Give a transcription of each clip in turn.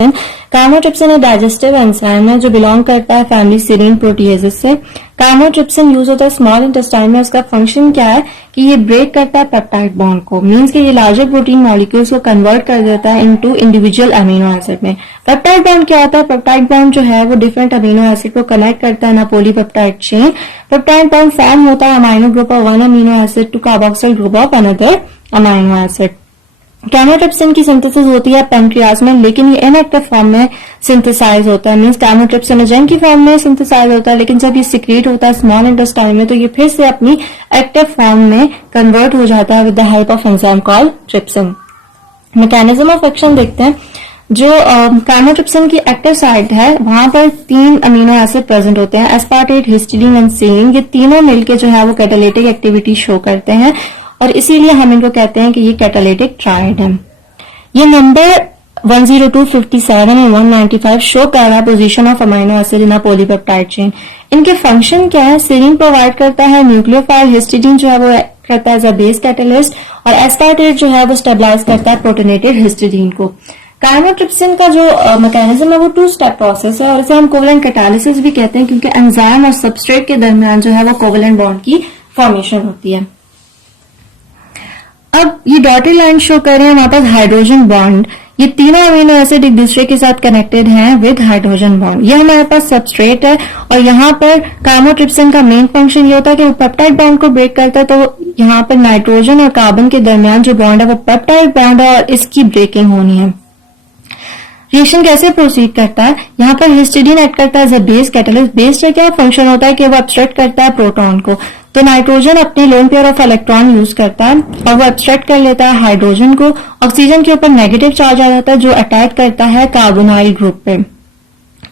कार्मोट्रिप्सिन एक digestive enzyme है जो बिलोंग करता है फैमिली सीरीन प्रोटीएजेस से। कार्मोट्रिप्सिन यूज होता है स्मॉल इंटेस्टाइन में। उसका फंक्शन क्या है कि ये ब्रेक करता है पेप्टाइड बॉन्ड को, मींस कि ये लार्जर प्रोटीन मॉलिक्यूल्स को कन्वर्ट कर देता है इनटू इंडिविजुअल अमीनो एसिड में। पेप्टाइड बॉन्ड क्या होता है? पेप्टाइड बॉन्ड जो है वो डिफरेंट अमीनो एसिड को कनेक्ट करता है ना polypeptide chain. Peptide bond form होता है amino group of one amino acid to carboxyl group of another amino acid. Chymotrypsin की सिंथेसिस होती है पेनक्रियाज में, लेकिन ये इनएक्टिव फॉर्म में सिंथेसाइज होता है, मींस कैमोट्रिप्सिनोजेन की फॉर्म में सिंथेसाइज होता है, लेकिन जब ये सिक्रीट होता है स्मॉल इंटेस्टाइन में तो ये फिर से अपनी एक्टिव फॉर्म में कन्वर्ट हो जाता है with the help of enzyme called trypsin. Mechanism of action देखते हैं। जो कैमोट्रिप्सिन की एक्टिव साइट है वहां पर 3 अमीनो एसिड प्रेजेंट होते हैं, एस्पार्टेट, हिस्टीडीन एंड सेलिन। ये तीनों मिलकर जो है वो कैटालिटिक एक्टिविटी शो करते हैं और इसीलिए हम इनको कहते हैं कि ये कैटालिटिक ट्राइड है। ये नंबर 102, 57 और 195 शो कर रहा है position of amino acid in a polypeptide chain. इनके फंक्शन क्या है? सेरीन प्रोवाइड करता है न्यूक्लियोफाइल, हिस्टीडीन जो है वो करता है एज अ बेस कैटलिस्ट और एस्पार्टेट जो है वो स्टेबलाइज करता है प्रोटोनेटेड हिस्टीडीन को। कैमोट्रिप्सिन का जो मैकेनिज्म है वो 2 स्टेप प्रोसेस है और इसे हम कोवेलेंट कैटालिसिस भी कहते हैं क्योंकि एंजाइम और सबस्ट्रेट के दरमियान जो है वो कोवेलेंट बॉन्ड की फॉर्मेशन होती है। अब ये डॉटेड लाइन शो कर रहे हैं हमारे पास हाइड्रोजन बॉन्ड। ये तीनों अमीनो एसिड एक दूसरे के साथ कनेक्टेड हैं विद हाइड्रोजन बॉन्ड। ये हमारे पास सबस्ट्रेट है और यहाँ पर कैमोट्रिप्सिन का मेन फंक्शन ये होता है कि वो पेप्टाइड बॉन्ड को ब्रेक करता है। तो यहाँ पर नाइट्रोजन और कार्बन के दरमियान जो बॉन्ड है वो पेप्टाइड बॉन्ड है और इसकी ब्रेकिंग होनी है। रिएक्शन कैसे प्रोसीड करता है? यहाँ पर हिस्टीडीन एक्ट करता है as a base catalyst. Base का क्या फंक्शन होता है कि वो एब्स्ट्रैक्ट करता है प्रोटॉन को। तो नाइट्रोजन अपनी lone pair of electron use करता है और वो एब्स्ट्रैक्ट कर लेता है हाइड्रोजन को। ऑक्सीजन के ऊपर नेगेटिव चार्ज आ जाता है जो अटैक करता है कार्बोनाइल ग्रुप पे।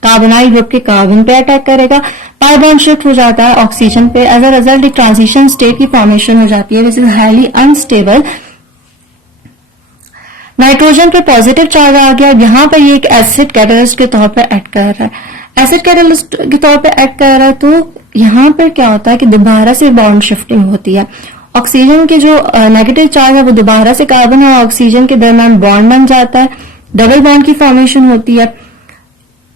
कार्बोनाइल ग्रुप के कार्बन पे अटैक करेगा, पाई बॉन्ड शिफ्ट हो जाता है ऑक्सीजन पे। एज अ रिजल्ट एक ट्रांजिशन स्टेट की फॉर्मेशन हो जाती है which is highly unstable. Nitrogen पे पॉजिटिव चार्ज आ गया, यहाँ पर ये एक एसिड कैटलिस्ट के तौर पे एक्ट कर रहा है। एसिड कैटलिस्ट के तौर पे एक्ट कर रहा है तो यहाँ पर क्या होता है कि दोबारा से बॉन्ड शिफ्टिंग होती है। ऑक्सीजन के जो नेगेटिव चार्ज है वो दोबारा से कार्बन और ऑक्सीजन के दरमियान बॉन्ड बन जाता है, डबल बॉन्ड की फॉर्मेशन होती है।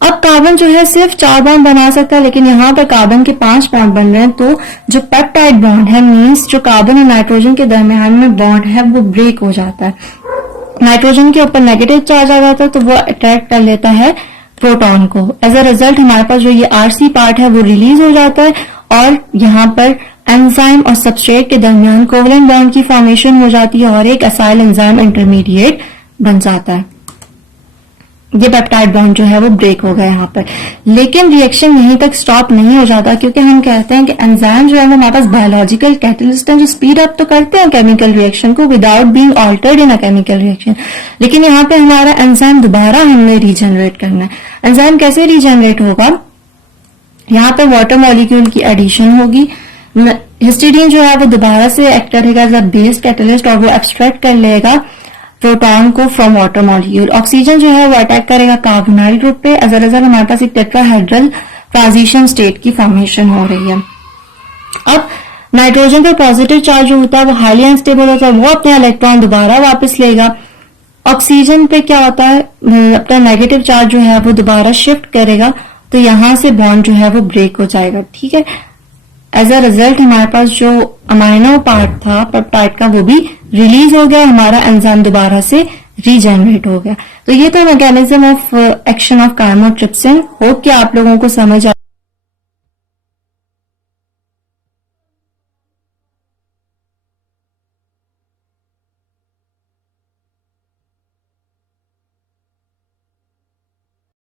अब कार्बन जो है सिर्फ 4 बॉन्ड बना सकता है, लेकिन यहाँ पर कार्बन के 5 बॉन्ड बन रहे हैं। तो जो पेप्टाइड बॉन्ड है मीन्स जो कार्बन और नाइट्रोजन के दरमियान में बॉन्ड है वो ब्रेक हो जाता है। नाइट्रोजन के ऊपर नेगेटिव चार्ज आ जाता है तो वो अट्रैक्ट कर लेता है प्रोटॉन को। एज अ रिजल्ट हमारे पास जो ये आरसी पार्ट है वो रिलीज हो जाता है और यहाँ पर एंजाइम और सबस्ट्रेट के दरमियान कोवेलेंट बॉन्ड की फॉर्मेशन हो जाती है और एक असाइल एंजाइम इंटरमीडिएट बन जाता है। ये पेप्टाइड बॉन्ड जो है वो ब्रेक हो गया यहाँ पर, लेकिन रिएक्शन यहीं तक स्टॉप नहीं हो जाता क्योंकि हम कहते हैं कि एंजाइम जो है हमारे पास बायोलॉजिकल कैटलिस्ट है जो स्पीड अप तो करते हैं केमिकल रिएक्शन को without being altered in a chemical reaction. लेकिन यहाँ पे हमारा एंजाइम दोबारा हमने रीजनरेट करना है। एंजाइम कैसे रीजनरेट होगा? यहाँ पे वाटर मॉलिक्यूल की एडिशन होगी। हिस्टीडीन जो है वो दोबारा से एक्ट करेगा एज अ बेस कैटलिस्ट और वो एब्स्ट्रैक्ट कर लेगा प्रोटॉन को फ्रॉम वाटर मॉलिक्यूल। ऑक्सीजन जो है वो अटैक करेगा कार्बोनाइल ग्रुप पे। एज अ रिजल्ट हमारे पास एक टेट्राहेड्रल ट्रांजिशन स्टेट की फॉर्मेशन हो रही है। अब नाइट्रोजन पे पॉजिटिव चार्ज जो होता है वो हाईली अनस्टेबल होता है, वो अपने इलेक्ट्रॉन दोबारा वापस लेगा। ऑक्सीजन पे क्या होता है, अपना नेगेटिव चार्ज जो है वो दोबारा शिफ्ट करेगा तो यहां से बॉन्ड जो है वो ब्रेक हो जाएगा। ठीक है, एज अ रिजल्ट हमारे पास जो अमाइनो पार्ट था पेप्टाइड का वो भी रिलीज हो गया, हमारा एंजाइम दोबारा से रीजनरेट हो गया। तो ये तो mechanism of action of chymotrypsin. Hope कि आप लोगों को समझ आ